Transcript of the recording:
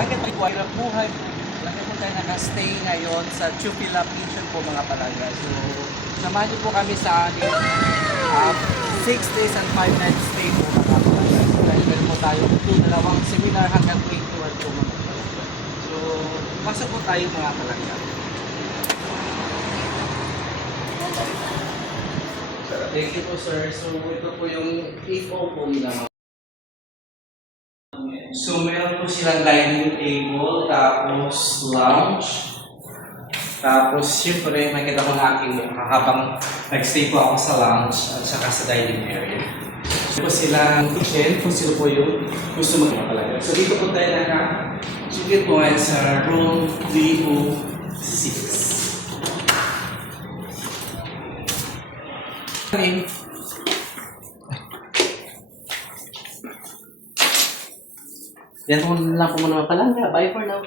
Palagi po ay buhay po. Palagi po tayo nakastay ngayon sa Chupila Pension po mga palangga. So, samahan niyo po kami sa ating 6 days and 5 nights stay po mga palangga. So, dahil meron po tayo dalawang seminar hanggang 21 po mga palangga. So, pasok po tayo mga palangga. Thank you po sir. So, ito po yung FO po nila. So, meron po silang dining table, tapos lounge. Tapos, syempre, makikita ko na aking mukha habang nag-stay po ako sa lounge at saka sa dining area. So, po silang kitchen, kung sino po yung gusto magpapalaga. So, dito po tayo naka-chicken po ngayon sa room 306. Yan po lang po muna palangga. Bye for now.